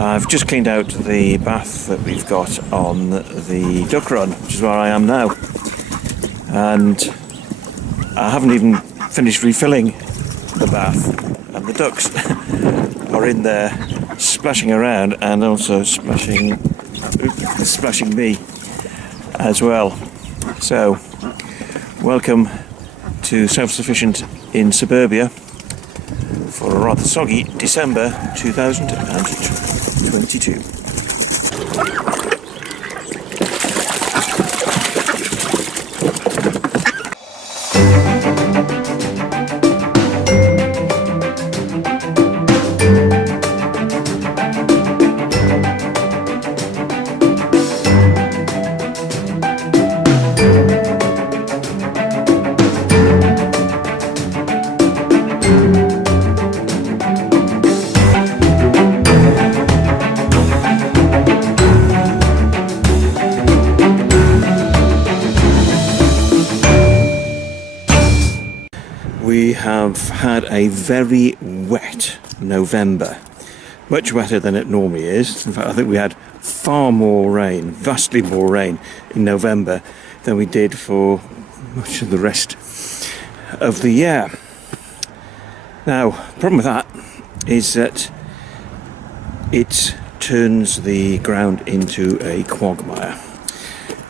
I've just cleaned out the bath that we've got on the duck run, which is where I am now, and I haven't even finished refilling the bath, and the ducks are in there splashing around and also splashing me as well. So welcome to Self-Sufficient in Suburbia for a rather soggy December 2022. We have had a very wet November, much wetter than it normally is. In fact, I think we had far more rain, vastly more rain in November than we did for much of the rest of the year. Now, the problem with that is that it turns the ground into a quagmire,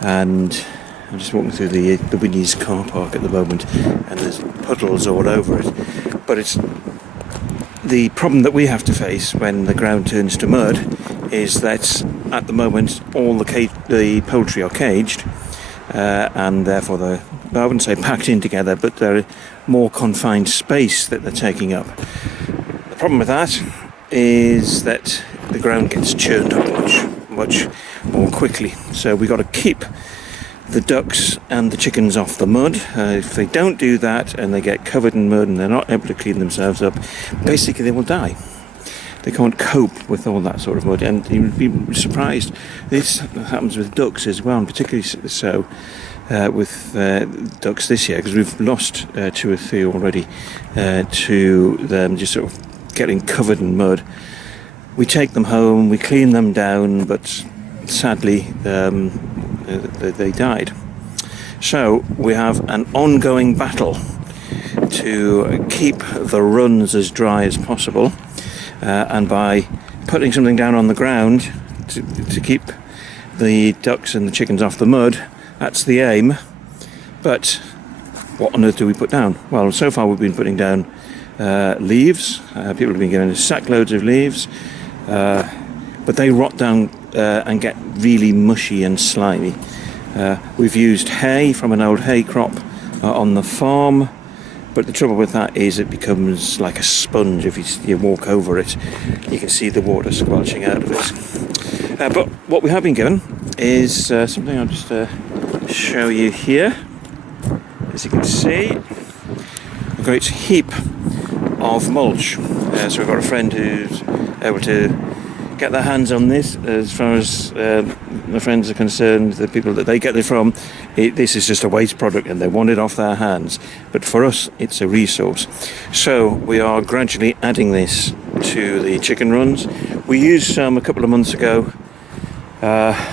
and I'm just walking through the Winnie's car park at the moment, and there's puddles all over it. But it's the problem that we have to face when the ground turns to mud is that at the moment all the poultry are caged, and therefore I wouldn't say packed in together, but they're more confined space that they're taking up. The problem with that is that the ground gets churned up much more quickly. So we've got to keep the ducks and the chickens off the mud. If they don't do that and they get covered in mud and they're not able to clean themselves up, basically they will die. They can't cope with all that sort of mud, and you'd be surprised. This happens with ducks as well, and particularly so with ducks this year, because we've lost 2 or 3 already to them just sort of getting covered in mud. We take them home, we clean them down, but sadly they died. So we have an ongoing battle to keep the runs as dry as possible, and by putting something down on the ground to keep the ducks and the chickens off the mud, that's the aim. But what on earth do we put down? Well, so far we've been putting down leaves. People have been giving us sack loads of leaves, but they rot down and get really mushy and slimy. We've used hay from an old hay crop on the farm, but the trouble with that is it becomes like a sponge. If you walk over it, you can see the water squelching out of it. But what we have been given is something I'll just show you here. As you can see, a great heap of mulch. So we've got a friend who's able to get their hands on this. As far as my friends are concerned, the people that they get it from, this is just a waste product and they want it off their hands. But for us, it's a resource. So we are gradually adding this to the chicken runs. We used some a couple of months ago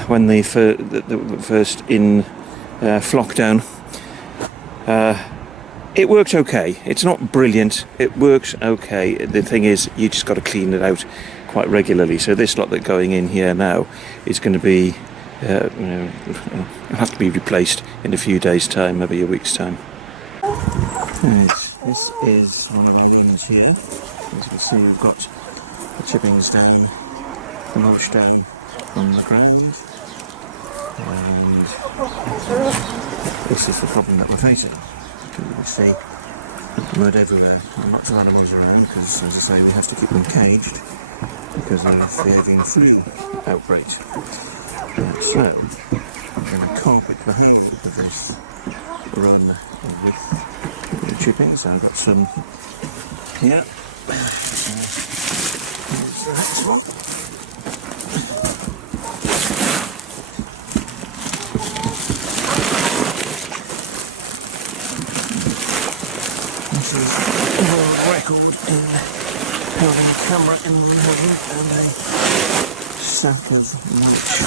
when the first in flock down. It works okay. It's not brilliant. It works okay. The thing is, you just got to clean it out quite regularly. So this lot that's going in here now is going to be, have to be replaced in a few days' time, maybe a week's time. This is one of my looms here. As you can see, we've got the chippings down, the mulch down from the ground, and this is the problem that we're facing. You can see mud everywhere, lots of animals around, because as I say, we have to keep them caged because of the avian flu outbreak. So I'm going to carpet the whole of this run with the chippings. So I've got some here. Here's the next one. This is a world record in holding a camera in one hand and a stack of mulch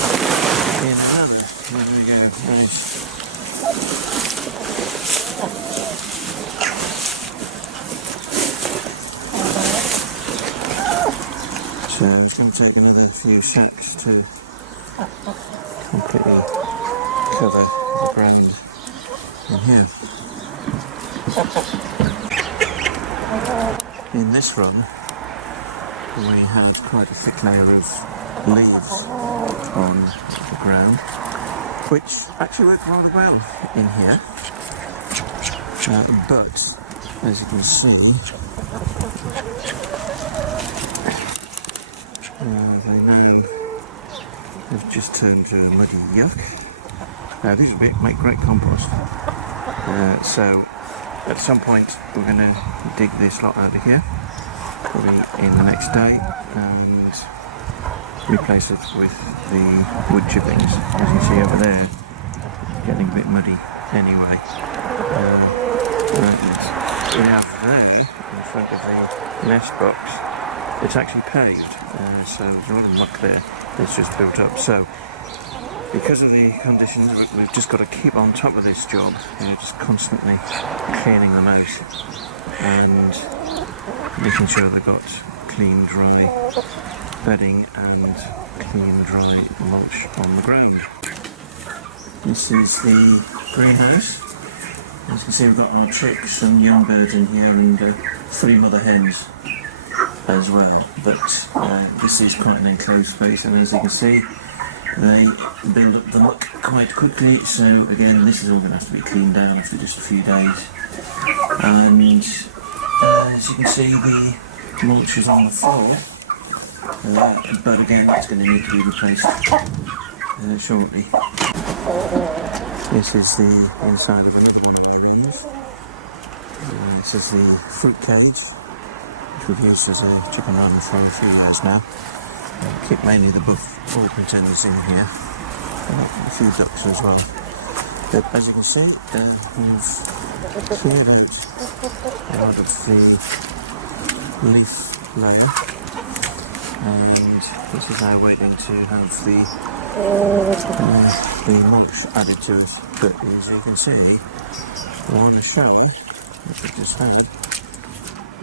in another. There we go, nice. So it's going to take another few sacks to completely cover the ground in here. In this run we had quite a thick layer of leaves on the ground, which actually worked rather well in here, but as you can see they now have just turned to a muddy yuck. These would make great compost. So at some point we're going to dig this lot out of here, probably in the next day, and replace it with the wood chippings. As you can see over there, it's getting a bit muddy anyway. We have there, in front of the nest box, it's actually paved, so there's a lot of muck there that's just built up. So because of the conditions, we've just got to keep on top of this job, just constantly cleaning them out and making sure they've got clean, dry bedding and clean, dry mulch on the ground. This is the greenhouse. As you can see, we've got our chicks and young birds in here, and 3 mother hens as well. But this is quite an enclosed space, and as you can see, they build up the muck quite quickly. So again, this is all going to have to be cleaned down after just a few days. And as you can see, the mulch is on the floor, but again, it's going to need to be replaced shortly. This is the inside of another one of our rooms. This is the fruit cage, which we've used as a chicken run for a few years now. Keep mainly the buff ball containers in here, and a few ducks as well. But as you can see, we've cleared out a lot of the leaf layer, and this is now waiting to have the mulch added to it. But as you can see, on the shower that we just had,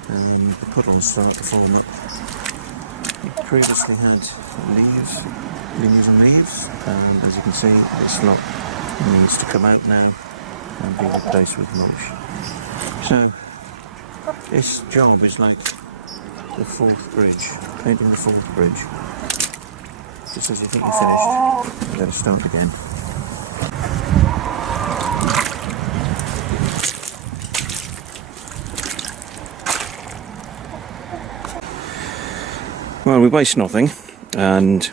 the puddles start to form up. We previously had leaves, and as you can see, this lot needs to come out now and be replaced with mulch. So this job is like the 4th bridge, painting the 4th bridge. Just as you think you're finished, you've got to start again. Well, we waste nothing, and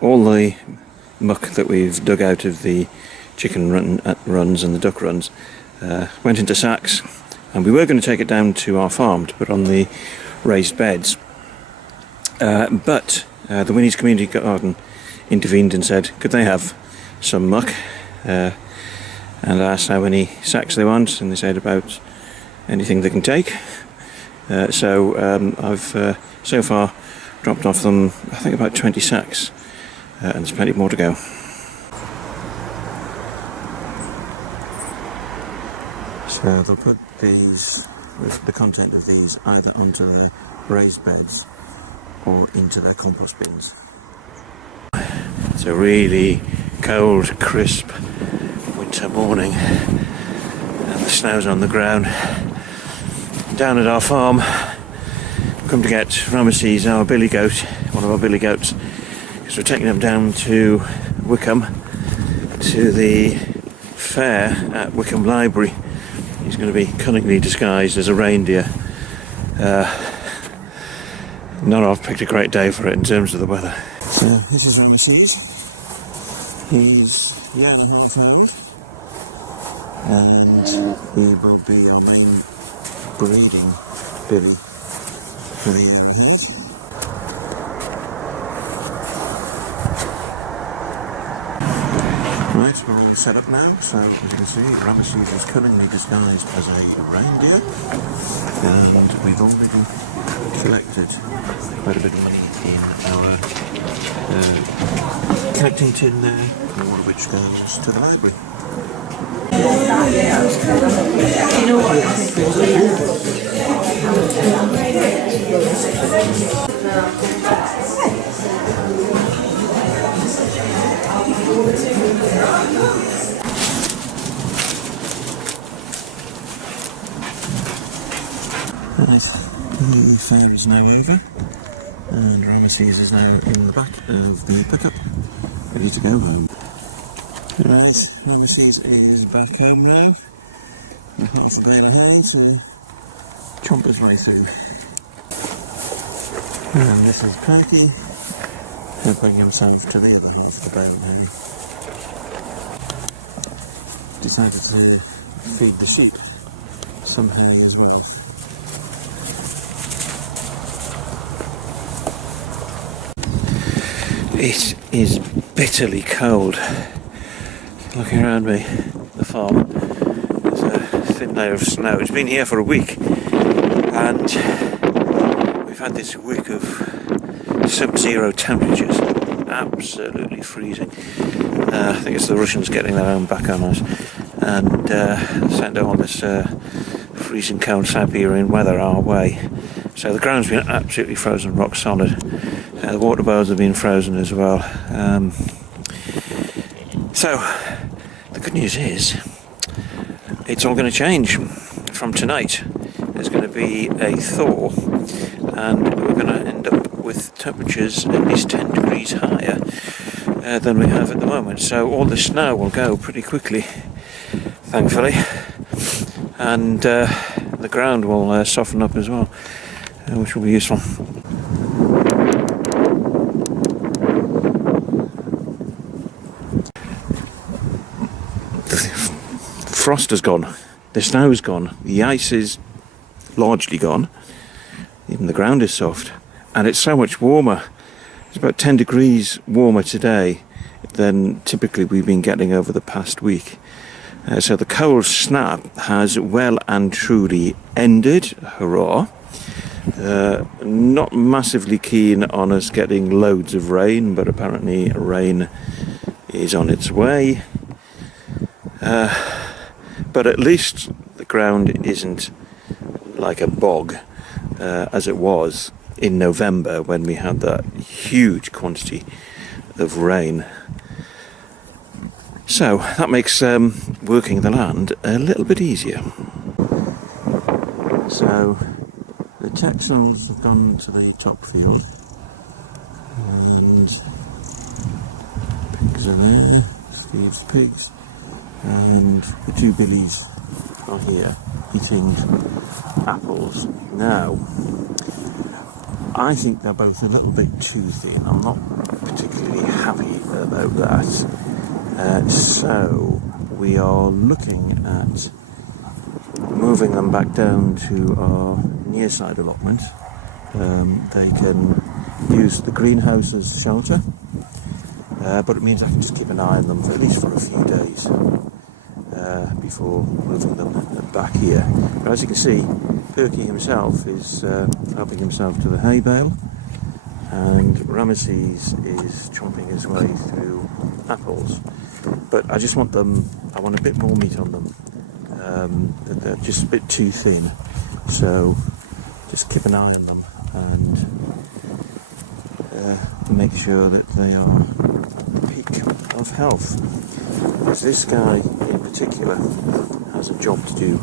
all the muck that we've dug out of the chicken runs and the duck runs went into sacks, and we were going to take it down to our farm to put on the raised beds, but the Winnie's Community Garden intervened and said could they have some muck, and asked how many sacks they want, and they said about anything they can take. So I've so far dropped off them, I think, about 20 sacks, and there's plenty more to go. So they'll put these, the content of these, either onto their raised beds or into their compost bins. It's a really cold, crisp winter morning, and the snow's on the ground. Down at our farm, we've come to get Ramesses, our billy goat, one of our billy goats, because we're taking him down to Wickham, to the fair at Wickham Library. He's going to be cunningly disguised as a reindeer. Not I've picked a great day for it in terms of the weather. So this is Ramesses. He's a year and a half old, and he will be our main breeding billy for the year ahead. Right, we're all set up now, so as you can see, Ramesses is cunningly disguised as a reindeer, and we've already collected quite a bit of money in our collecting tin there, all of which goes to the library. Right, the fair is now over, and Ramesses is now in the back of the pickup, ready to go home. Right, Ramesses is back home now, with half a bale of hens and chompers right through. And this is Perky, helping himself to the other half of the bale now. Decided to feed the sheep some hay as well. It is bitterly cold. Looking around me, the farm, there's a thin layer of snow. It's been here for a week, and we've had this week of sub-zero temperatures, absolutely freezing. I think it's the Russians getting their own back on us, and send all this freezing cold Siberian weather our way. So the ground's been absolutely frozen, rock solid. The water bowls have been frozen as well. So the good news is it's all going to change from tonight. There's going to be a thaw, and we're going to end up with temperatures at least 10 degrees higher than we have at the moment. So all the snow will go pretty quickly, thankfully, and the ground will soften up as well, which will be useful. Frost has gone, the snow's gone, the ice is largely gone, even the ground is soft, and it's so much warmer. It's about 10 degrees warmer today than typically we've been getting over the past week. So the cold snap has well and truly ended, hurrah. Not massively keen on us getting loads of rain, but apparently rain is on its way. But at least the ground isn't like a bog as it was in November when we had that huge quantity of rain. So that makes working the land a little bit easier. So the Texans have gone to the top field, and pigs are there, Steve's pigs. And the two billies are here eating apples. Now, I think they're both a little bit too thin. I'm not particularly happy about that. So we are looking at moving them back down to our near side allotment. They can use the greenhouse as shelter, but it means I can just keep an eye on them for at least for a few days before moving them back here. But as you can see, Perky himself is helping himself to the hay bale, and Ramesses is chomping his way through apples. But I just want them, I want a bit more meat on them. They're just a bit too thin, so just keep an eye on them and make sure that they are at the peak of health. Because this guy in particular has a job to do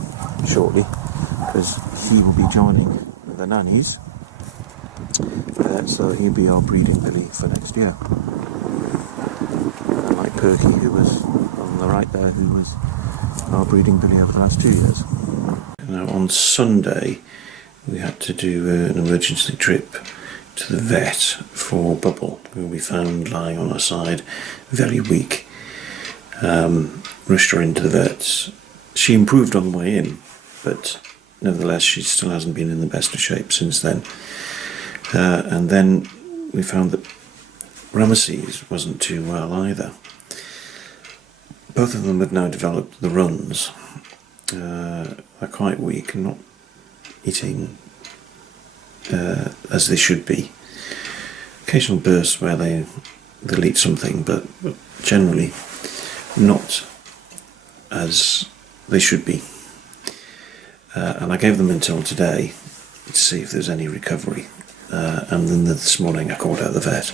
shortly, because he will be joining the nannies, so he'll be our breeding billy for next year. Unlike Perky, who was on the right there, who was our breeding billy over the last 2 years. Now on Sunday we had to do an emergency trip to the vet for Bubble, who we found lying on her side, very weak. Rushed her into the vets. She improved on the way in, but nevertheless she still hasn't been in the best of shape since then. And then we found that Ramesses wasn't too well either. Both of them have now developed the runs. They're quite weak and not eating as they should be. Occasional bursts where they'll eat something, but generally not as they should be. And I gave them until today to see if there's any recovery. And then this morning I called out the vet.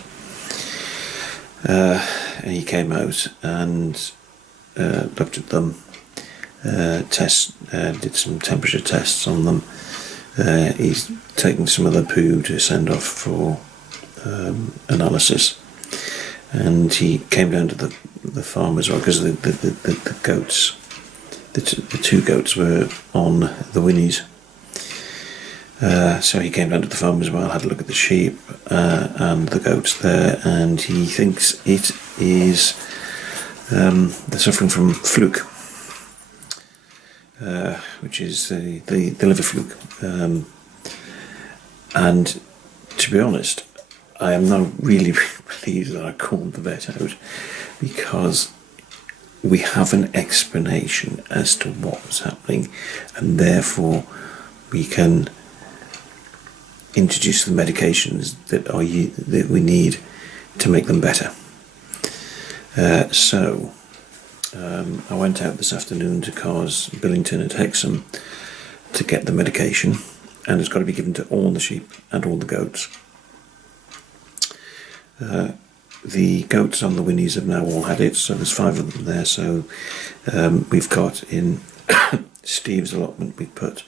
And he came out and looked at them, did some temperature tests on them. He's taken some of the poo to send off for analysis. And he came down to the farm as well, because the goats, the two goats were on the winnies. So he came down to the farm as well, had a look at the sheep and the goats there, and he thinks it is they're suffering from fluke, which is the liver fluke. And to be honest, I am now really pleased that I called the vet out, because we have an explanation as to what was happening, and therefore we can introduce the medications that we need to make them better. So I went out this afternoon to Cars, Billington and Hexham to get the medication, and it's got to be given to all the sheep and all the goats. The goats on the winnies have now all had it, so there's 5 of them there. So we've got in Steve's allotment, we put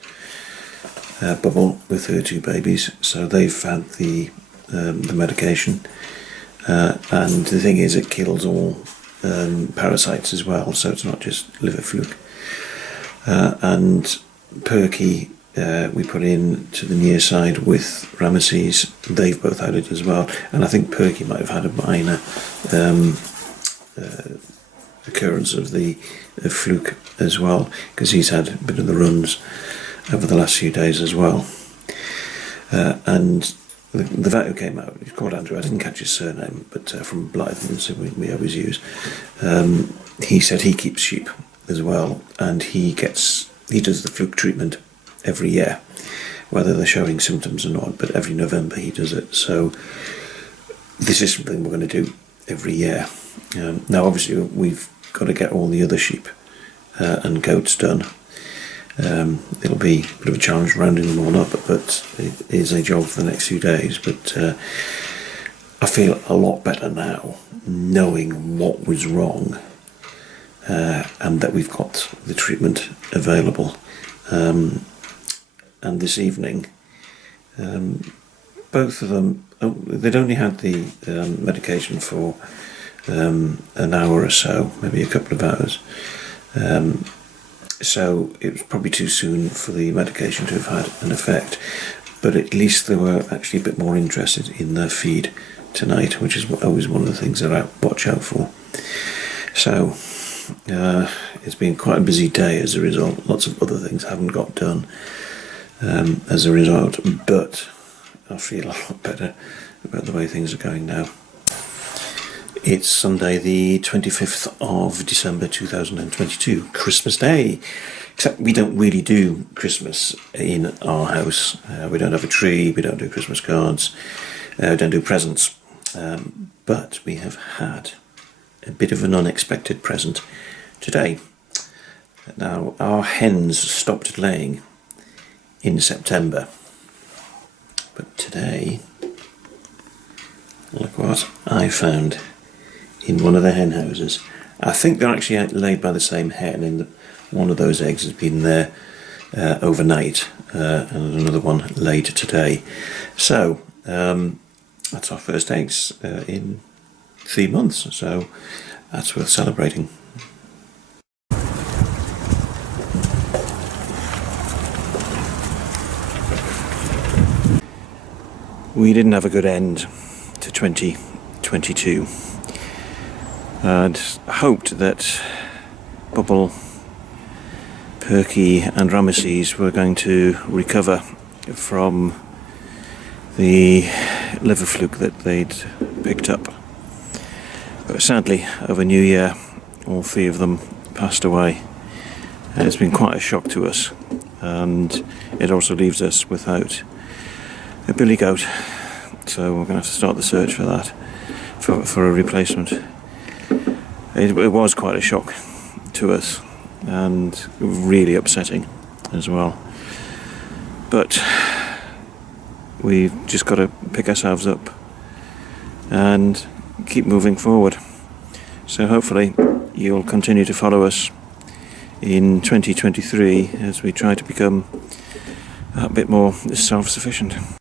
Bubble with her 2 babies, so they've had the medication, and the thing is, it kills all parasites as well, so it's not just liver fluke. And Perky we put in to the near side with Ramesses. They've both had it as well, and I think Perky might have had a minor occurrence of the fluke as well, because he's had a bit of the runs over the last few days as well. And the vet who came out, he's called Andrew, I didn't catch his surname, but from Blythe, so we always use, he said he keeps sheep as well, and he does the fluke treatment every year, whether they're showing symptoms or not, but every November he does it. So this is something we're going to do every year. Now obviously we've got to get all the other sheep and goats done. It'll be a bit of a challenge rounding them all up, but it is a job for the next few days. But I feel a lot better now, knowing what was wrong, and that we've got the treatment available. And this evening, both of them, they'd only had the medication for an hour or so, maybe a couple of hours. So it was probably too soon for the medication to have had an effect, but at least they were actually a bit more interested in their feed tonight, which is always one of the things that I watch out for. So it's been quite a busy day as a result. Lots of other things haven't got done as a result, but I feel a lot better about the way things are going now. It's Sunday the 25th of December 2022, Christmas Day. Except we don't really do Christmas in our house. We don't have a tree, we don't do Christmas cards, we don't do presents. But we have had a bit of an unexpected present today. Now, our hens stopped laying in September, but today, look what I found in one of the hen houses. I think they're actually laid by the same hen, and one of those eggs has been there overnight, and another one laid today. So that's our first eggs in 3 months, so that's worth celebrating. We didn't have a good end to 2022. I'd hoped that Bubble, Perky and Ramesses were going to recover from the liver fluke that they'd picked up. But sadly, over New Year, all 3 of them passed away. And it's been quite a shock to us, and it also leaves us without a billy goat, so we're going to have to start the search for that, for a replacement. It was quite a shock to us and really upsetting as well, but we've just got to pick ourselves up and keep moving forward. So hopefully you'll continue to follow us in 2023 as we try to become a bit more self-sufficient.